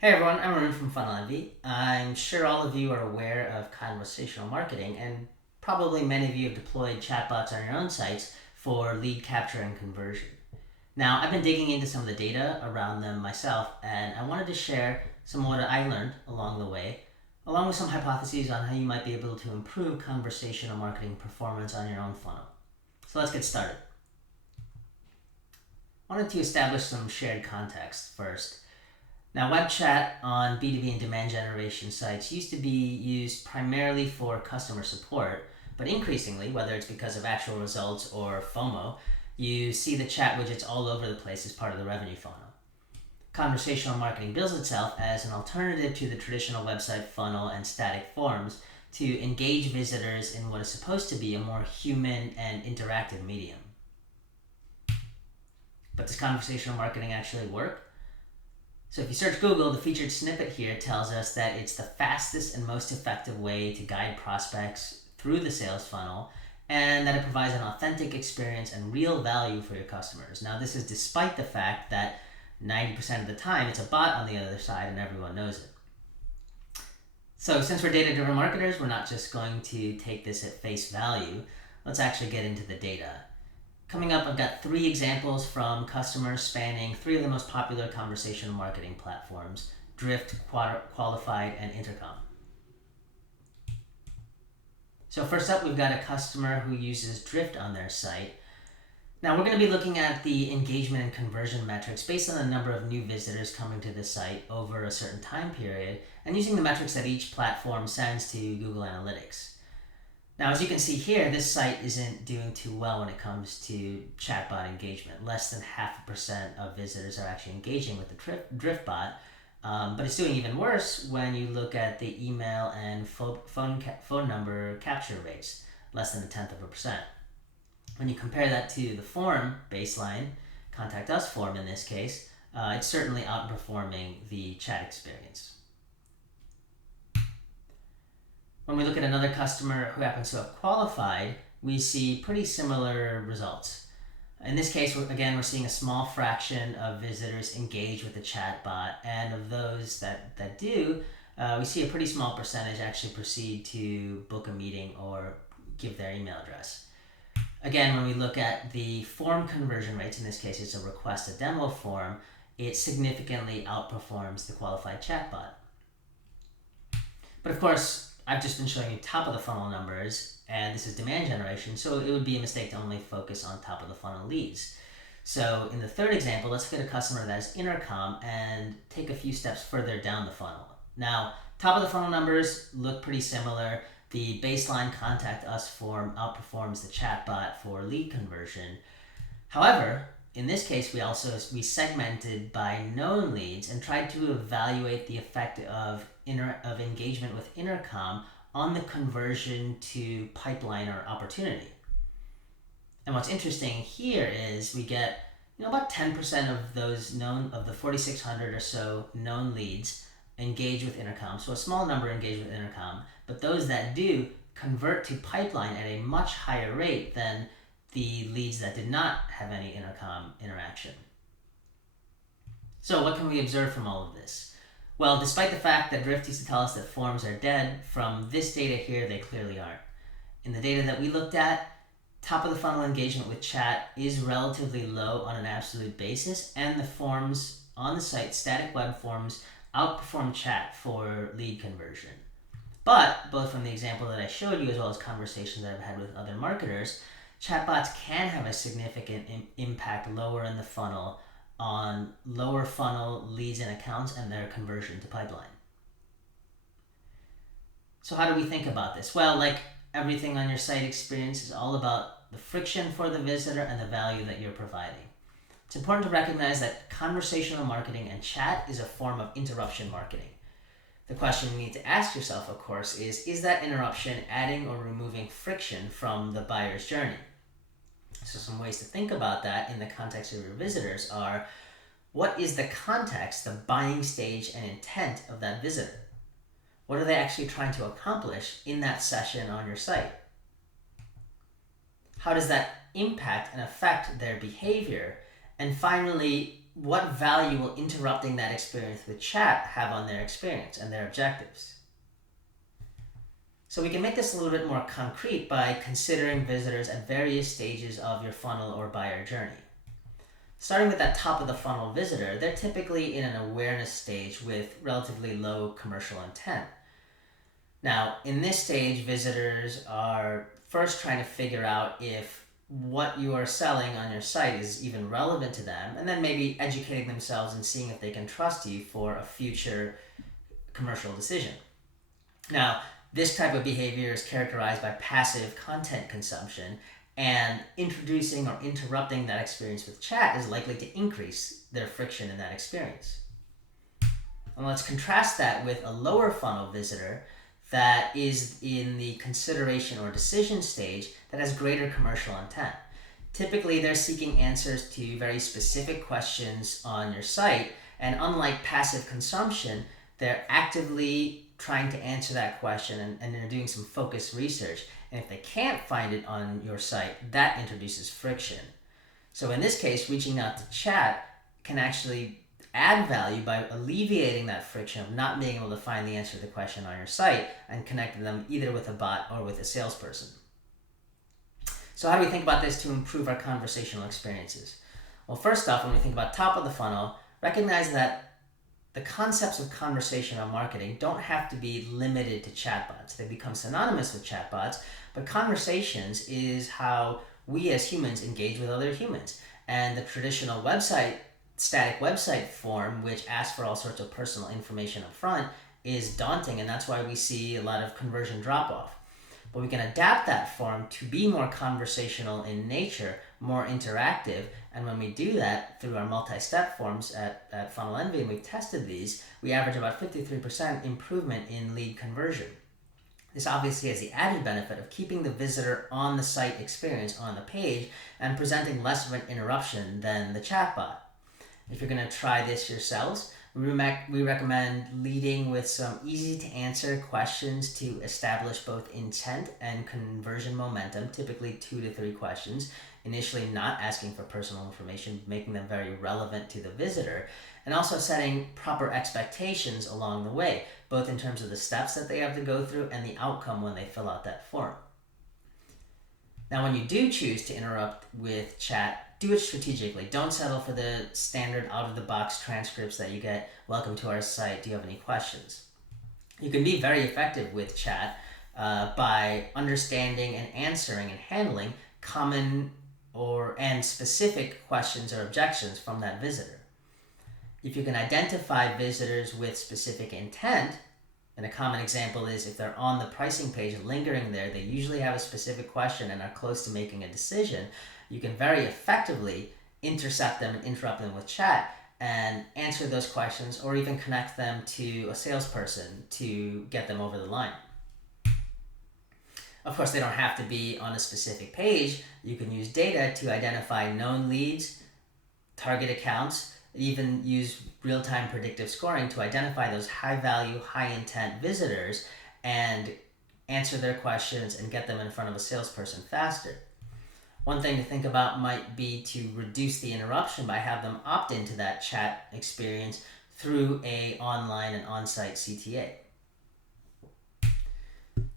Hey everyone, I'm Arun from Funnel Envy. I'm sure all of you are aware of conversational marketing, and probably many of you have deployed chatbots on your own sites for lead capture and conversion. Now, I've been digging into some of the data around them myself, and I wanted to share some of what I learned along the way, along with some hypotheses on how you might be able to improve conversational marketing performance on your own funnel. So let's get started. I wanted to establish some shared context first. Now, web chat on B2B and demand generation sites used to be used primarily for customer support, but increasingly, whether it's because of actual results or FOMO, you see the chat widgets all over the place as part of the revenue funnel. Conversational marketing bills itself as an alternative to the traditional website funnel and static forms to engage visitors in what is supposed to be a more human and interactive medium. But does conversational marketing actually work? So if you search Google, the featured snippet here tells us that it's the fastest and most effective way to guide prospects through the sales funnel, and that it provides an authentic experience and real value for your customers. Now, this is despite the fact that 90% of the time it's a bot on the other side and everyone knows it. So since we're data-driven marketers, we're not just going to take this at face value. Let's actually get into the data. Coming up, I've got 3 examples from customers spanning 3 of the most popular conversational marketing platforms: Drift, Qualified, and Intercom. So first up, we've got a customer who uses Drift on their site. Now we're going to be looking at the engagement and conversion metrics based on the number of new visitors coming to the site over a certain time period, and using the metrics that each platform sends to Google Analytics. Now, as you can see here, this site isn't doing too well when it comes to chatbot engagement. Less than 0.5% of visitors are actually engaging with the Drift bot, but it's doing even worse when you look at the email and phone number capture rates, less than 0.1%. When you compare that to the form baseline, contact us form in this case, it's certainly outperforming the chat experience. When we look at another customer who happens to have qualified, we see pretty similar results. In this case, we're seeing a small fraction of visitors engage with the chatbot, and of those that do, we see a pretty small percentage actually proceed to book a meeting or give their email address. Again, when we look at the form conversion rates, in this case it's a request a demo form, it significantly outperforms the qualified chatbot. But of course, I've just been showing you top of the funnel numbers, and this is demand generation, so it would be a mistake to only focus on top of the funnel leads. So in the third example, let's get a customer that is Intercom and take a few steps further down the funnel. Now, top of the funnel numbers look pretty similar. The baseline contact us form outperforms the chatbot for lead conversion. However, in this case, we segmented by known leads and tried to evaluate the effect of engagement with Intercom on the conversion to pipeline or opportunity. And what's interesting here is we get about 10% of those of the 4,600 or so known leads engage with Intercom. So a small number engage with Intercom, but those that do convert to pipeline at a much higher rate than the leads that did not have any Intercom interaction. So what can we observe from all of this? Well, despite the fact that Drift used to tell us that forms are dead, from this data here, they clearly aren't. In the data that we looked at, top of the funnel engagement with chat is relatively low on an absolute basis, and the forms on the site, static web forms, outperform chat for lead conversion. But both from the example that I showed you as well as conversations that I've had with other marketers, chatbots can have a significant impact lower in the funnel on lower funnel leads and accounts and their conversion to pipeline. So how do we think about this? Well, like everything on your site experience is all about the friction for the visitor and the value that you're providing. It's important to recognize that conversational marketing and chat is a form of interruption marketing. The question you need to ask yourself, of course, is that interruption adding or removing friction from the buyer's journey? So some ways to think about that in the context of your visitors are, what is the context, the buying stage and intent of that visitor? What are they actually trying to accomplish in that session on your site? How does that impact and affect their behavior? And finally, what value will interrupting that experience with chat have on their experience and their objectives? So we can make this a little bit more concrete by considering visitors at various stages of your funnel or buyer journey. Starting with that top of the funnel visitor, they're typically in an awareness stage with relatively low commercial intent. Now, in this stage, visitors are first trying to figure out if what you are selling on your site is even relevant to them, and then maybe educating themselves and seeing if they can trust you for a future commercial decision. Now, this type of behavior is characterized by passive content consumption, and introducing or interrupting that experience with chat is likely to increase their friction in that experience. And let's contrast that with a lower funnel visitor that is in the consideration or decision stage that has greater commercial intent. Typically, they're seeking answers to very specific questions on your site, and unlike passive consumption, they're actively trying to answer that question and they're doing some focused research. And if they can't find it on your site, that introduces friction. So in this case, reaching out to chat can actually add value by alleviating that friction of not being able to find the answer to the question on your site and connecting them either with a bot or with a salesperson. So how do we think about this to improve our conversational experiences? Well, first off, when we think about top of the funnel, recognize that the concepts of conversational marketing don't have to be limited to chatbots. They become synonymous with chatbots, but conversations is how we as humans engage with other humans. And the traditional static website form, which asks for all sorts of personal information up front, is daunting, and that's why we see a lot of conversion drop-off. But we can adapt that form to be more conversational in nature, more interactive, and when we do that through our multi-step forms at Funnel Envy, and we've tested these, we average about 53% improvement in lead conversion. This obviously has the added benefit of keeping the visitor on the site experience on the page and presenting less of an interruption than the chatbot. If you're going to try this yourselves, we recommend leading with some easy to answer questions to establish both intent and conversion momentum, typically 2 to 3 questions, initially not asking for personal information, making them very relevant to the visitor, and also setting proper expectations along the way, both in terms of the steps that they have to go through and the outcome when they fill out that form. Now, when you do choose to interrupt with chat, do it strategically. Don't settle for the standard out-of-the-box transcripts that you get. Welcome to our site. Do you have any questions? You can be very effective with chat by understanding and answering and handling common and specific questions or objections from that visitor. If you can identify visitors with specific intent, and a common example is if they're on the pricing page lingering there, they usually have a specific question and are close to making a decision, you can very effectively intercept them and interrupt them with chat and answer those questions, or even connect them to a salesperson to get them over the line. Of course, they don't have to be on a specific page. You can use data to identify known leads, target accounts, even use real-time predictive scoring to identify those high-value, high-intent visitors and answer their questions and get them in front of a salesperson faster. One thing to think about might be to reduce the interruption by having them opt into that chat experience through a online and on-site CTA.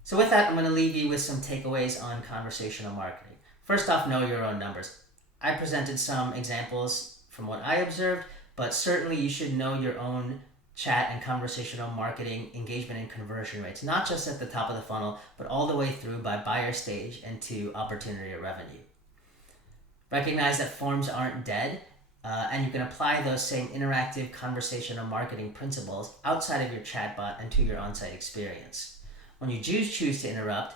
So with that, I'm going to leave you with some takeaways on conversational marketing. First off, know your own numbers. I presented some examples from what I observed, but certainly you should know your own chat and conversational marketing engagement and conversion rates, not just at the top of the funnel, but all the way through by buyer stage and to opportunity or revenue. Recognize that forms aren't dead, and you can apply those same interactive conversational marketing principles outside of your chatbot and to your on-site experience. When you choose to interrupt,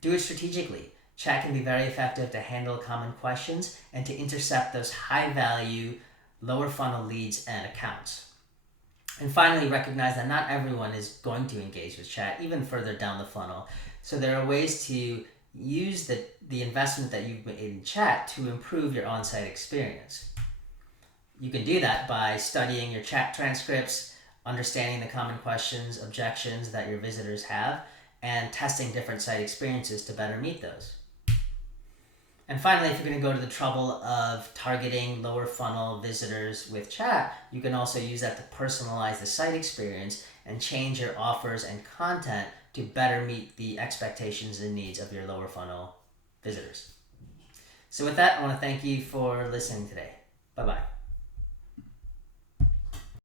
do it strategically. Chat can be very effective to handle common questions and to intercept those high-value, lower funnel leads and accounts. And finally, recognize that not everyone is going to engage with chat, even further down the funnel. So there are ways to use the investment that you've made in chat to improve your on-site experience. You can do that by studying your chat transcripts, understanding the common questions, objections that your visitors have, and testing different site experiences to better meet those. And finally, if you're going to go to the trouble of targeting lower funnel visitors with chat, you can also use that to personalize the site experience and change your offers and content to better meet the expectations and needs of your lower funnel visitors. So with that, I want to thank you for listening today. Bye-bye.